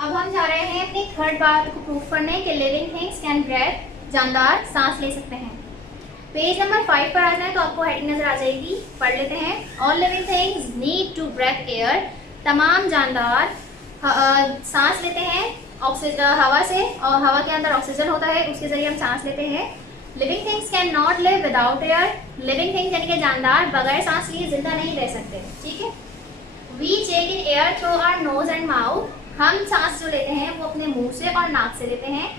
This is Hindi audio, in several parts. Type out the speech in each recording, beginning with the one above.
अब हम जा रहे हैं अपनी थर्ड बात को प्रूफ करने कि लिविंग थिंग्स कैन ब्रेथ, जानदार सांस ले सकते हैं। पेज नंबर 5 पर आ जाए तो आपको हेडिंग नजर आ जाएगी, पढ़ लेते हैं। All living things need to breathe air, तमाम जानदार सांस लेते हैं ऑक्सीजन हवा से, और हवा के अंदर ऑक्सीजन होता है, उसके जरिए हम सांस लेते हैं। Living things can not live without air, living things यानी कि जानदार बगैर सांस लिए जिंदा नहीं रह सकते। ठीक है। We take in air through our nose and mouth, हम सांस जो लेते हैं वो अपने मुंह से और नाक से लेते हैं।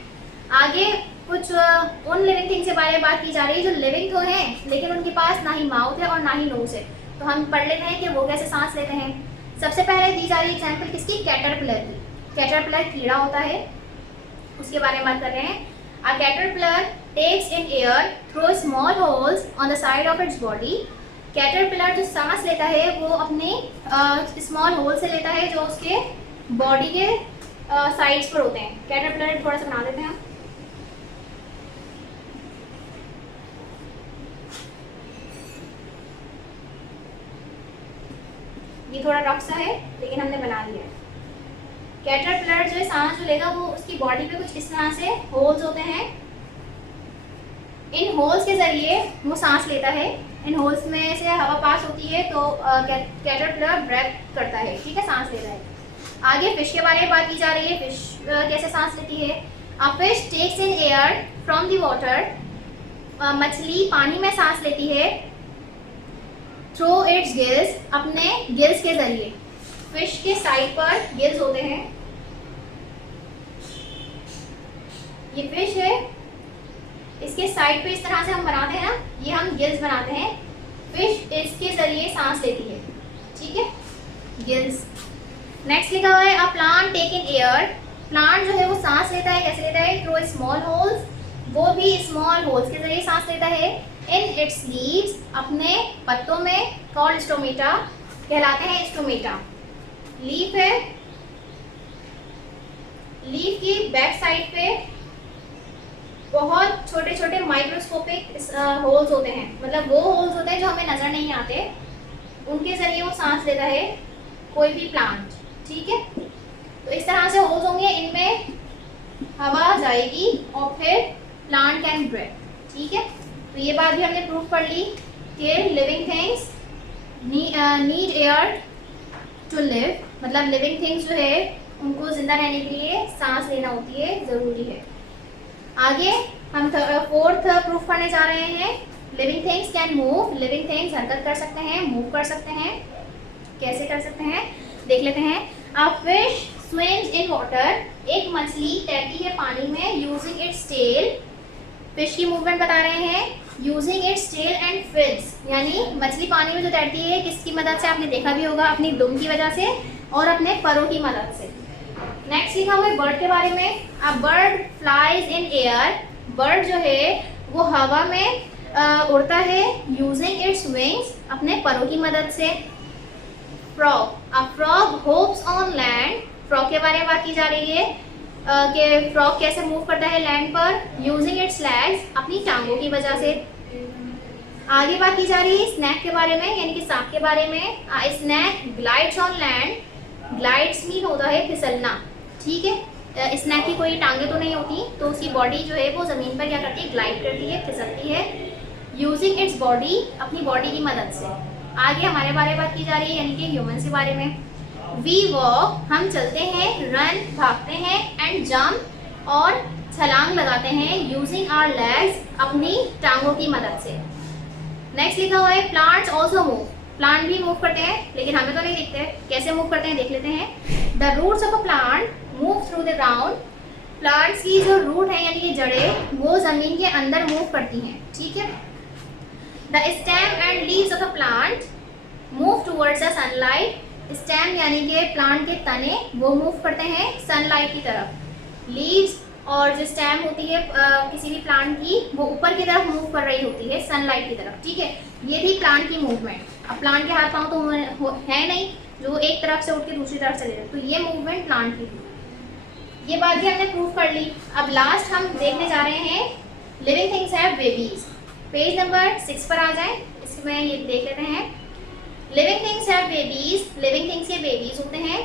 आगे कुछ उन लिविंग थिंग के बारे में बात की जा रही है जो लिविंग तो हैं लेकिन उनके पास ना ही माउथ है और ना ही नोज है। तो हम पढ़ लेते हैं कि वो कैसे सांस लेते हैं। सबसे पहले दी जा रही एग्जाम्पल किसकी, कैटरपिलर की। कैटरपिलर कीड़ा होता है, उसके बारे में बात कर रहे हैं। A caterpillar takes in air through small holes on the side of its body. Caterpillar जो सांस लेता है वो अपने स्मॉल होल से लेता है जो उसके बॉडी के साइड्स पर होते हैं। कैटरपिलर थोड़ा सा बना देते हैं। ये थोड़ा रफ सा है लेकिन हमने बना लिया है। कैटरपिलर जो है सांस जो लेगा वो उसकी बॉडी पे कुछ इस तरह से होल्स होते हैं, इन होल्स के जरिए वो सांस लेता है। इन होल्स में से हवा पास होती है तो कैटरपिलर ब्रेथ करता है। ठीक है, सांस लेता है। आगे फिश के बारे में बात की जा रही है, फिश कैसे सांस लेती है। A fish takes in air from the water, मछली पानी में सांस लेती है थ्रू इट्स गिल्स, अपने गिल्स के जरिए। फिश के साइड पर गिल्स होते हैं, ये फिश है, इसके साइड पे इस तरह से हम बनाते हैं ना, ये हम गिल्स बनाते हैं। फिश इसके जरिए सांस लेती है। ठीक है, गिल्स। नेक्स्ट लिखा हुआ है a plant take in air, plant जो है वो सांस लेता है, कैसे लेता है, थ्रू स्मॉल होल्स, वो भी स्मॉल होल्स के जरिए सांस लेता है। इन इट्स लीव्स, अपने पत्तों में, कॉल्ड स्टोमेटा, कहलाते हैं स्टोमेटा। लीफ है, लीफ की बैक साइड पे बहुत छोटे छोटे माइक्रोस्कोपिक होल्स होते हैं, मतलब वो होल्स होते हैं जो हमें नजर नहीं आते, उनके जरिए वो सांस लेता है कोई भी प्लांट। ठीक है, तो इस तरह से होल्स होंगे, इनमें हवा जाएगी और फिर प्लांट कैन ब्रेथ। ठीक है, तो ये बात भी हमने प्रूफ कर ली कि living things need air to live, मतलब लिविंग थिंग्स जो है उनको जिंदा रहने के लिए सांस लेना होती है, जरूरी है। आगे हम फोर्थ प्रूफ करने जा रहे हैं। Living things can move, living things हरकत कर सकते हैं, मूव कर सकते हैं। कैसे कर सकते हैं देख लेते हैं। A fish swims in water, एक मछली तैरती है पानी में, यूजिंग इट्स टेल, फिश की मूवमेंट बता रहे हैं, using its tail and fins, यानी मछली पानी में जो तैरती है किसकी मदद से, आपने देखा भी होगा, अपनी दुम की वजह से और अपने परों की मदद से। नेक्स्ट लिखा हुआ है बर्ड के बारे में। A bird flies in air, bird जो है वो हवा में उड़ता है, यूजिंग इट्स विंग्स, अपने परों की मदद से। Frog, a frog hopes on land, frog के बारे में बात की जा रही है कि फ्रॉग कैसे मूव करता है लैंड पर, यूजिंग इट्स लेग्स, अपनी टांगों की वजह से। आगे बात की जा रही है स्नैक के बारे में, यानी कि सांप के बारे में। Snake glides on land, glides mean होता है फिसलना। ठीक है, स्नैक की कोई टांगे तो नहीं होती, तो उसकी बॉडी जो है वो जमीन पर क्या करती है, ग्लाइड करती है, फिसलती है, यूजिंग इट्स बॉडी, अपनी बॉडी की मदद से। आगे हमारे बारे में बात की जा रही है यानी कि ह्यूमंस के बारे में। वी वॉक, हम चलते हैं, रन, भागते हैं, एंड जंप, और छलांग लगाते हैं, यूजिंग आवर लेग्स, अपनी टांगों की मदद से। नेक्स्ट लिखा हुआ है प्लांट्स ऑल्सो मूव, प्लांट भी मूव करते हैं लेकिन हमें तो नहीं दिखते, कैसे मूव करते हैं देख लेते हैं। The roots of a plant move through the ground, plants की जो रूट है यानी कि जड़ें वो जमीन के अंदर मूव करती हैं। ठीक है। The stem and leaves of a plant move towards the sunlight, stem यानी कि प्लांट के तने वो मूव करते हैं सनलाइट की तरफ। लीव्स और जो स्टेम होती है किसी भी प्लांट की वो ऊपर की तरफ मूव कर रही होती है सनलाइट की तरफ। ठीक है, ये थी प्लांट की मूवमेंट। अब प्लांट के हाथ पांव तो है नहीं जो एक तरफ से उठ के दूसरी तरफ चले जाए, तो ये मूवमेंट प्लांट की थी। ये बात भी हमने प्रूव कर ली। अब लास्ट हम देखने जा रहे हैं living things have babies. Page number 6 पर आ जाए, इसमें ये देख लेते हैं। Living things have babies, living things के बेबीज होते हैं।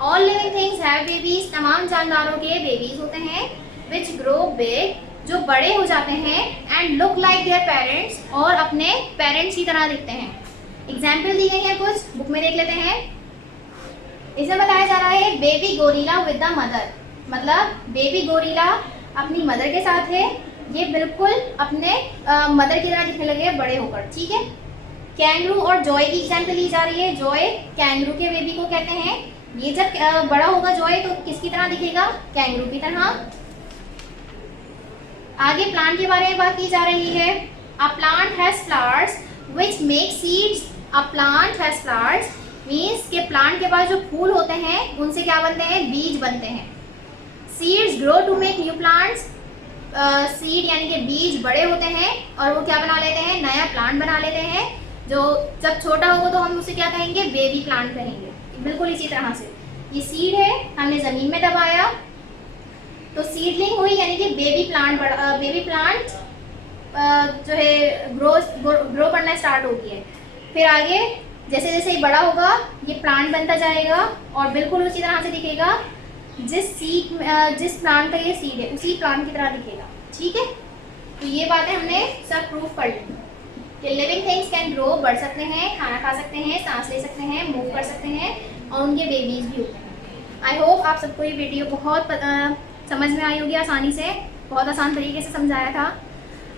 All living things have babies, तमाम जानदारों के बेबीज होते हैं, विच ग्रो बिग, जो बड़े हो जाते हैं, and look like their parents, और अपने पेरेंट्स की तरह दिखते हैं। एग्जाम्पल दी गई है कुछ, बुक में देख लेते हैं। इसमें बताया जा रहा है baby gorilla with the mother, मतलब बेबी गोरिल्ला अपनी मदर के साथ है, ये बिल्कुल अपने मदर की तरह दिखने लगे हैं बड़े होकर, ठीक है। कैंगरू और जॉय की एग्जाम्पल ली जा रही है। जॉय कैंगरू के बेबी को कहते हैं। ये जब बड़ा होगा जॉय तो किसकी तरह दिखेगा? कैंगरू की तरह। आगे प्लांट के बारे में बात की जा रही है। A plant has flowers which make seeds. A plant has flowers means के प्लांट के पास जो फूल होते हैं उनसे क्या बनते हैं? बीज बनते हैं। Seeds grow to make new plants. Seed यानी कि बीज बड़े होते हैं और वो क्या बना लेते हैं? नया प्लांट बना लेते हैं, जो जब छोटा होगा तो हम उसे क्या कहेंगे? बेबी प्लांट कहेंगे। बिल्कुल इसी तरह से ये सीड है, हमने ज़मीन में दबाया तो सीडलिंग हुई, यानी कि बेबी प्लांट जो है ग्रो करना स्टार्ट हो गया है। फिर आगे जैसे जैसे ये बड़ा होगा ये प्लांट बनता जाएगा और बिल्कुल उसी तरह से दिखेगा जिस प्लांट का ये सीड है उसी प्लांट की तरह दिखेगा, ठीक है। तो ये बातें हमने सब प्रूफ कर ली कि लिविंग थिंग्स कैन ग्रो, बढ़ सकते हैं, खाना खा सकते हैं, सांस ले सकते हैं, मूव कर सकते हैं और उनके बेबीज भी होते हैं। आई होप आप सबको ये वीडियो बहुत समझ में आई होगी, आसानी से, बहुत आसान तरीके से समझाया था।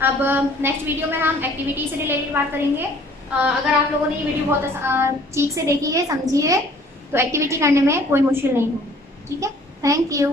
अब नेक्स्ट वीडियो में हम एक्टिविटी से रिलेटेड बात करेंगे। अगर आप लोगों ने ये वीडियो बहुत ठीक से देखी है, समझी है, तो एक्टिविटी करने में कोई मुश्किल नहीं होगी, ठीक है। Thank you.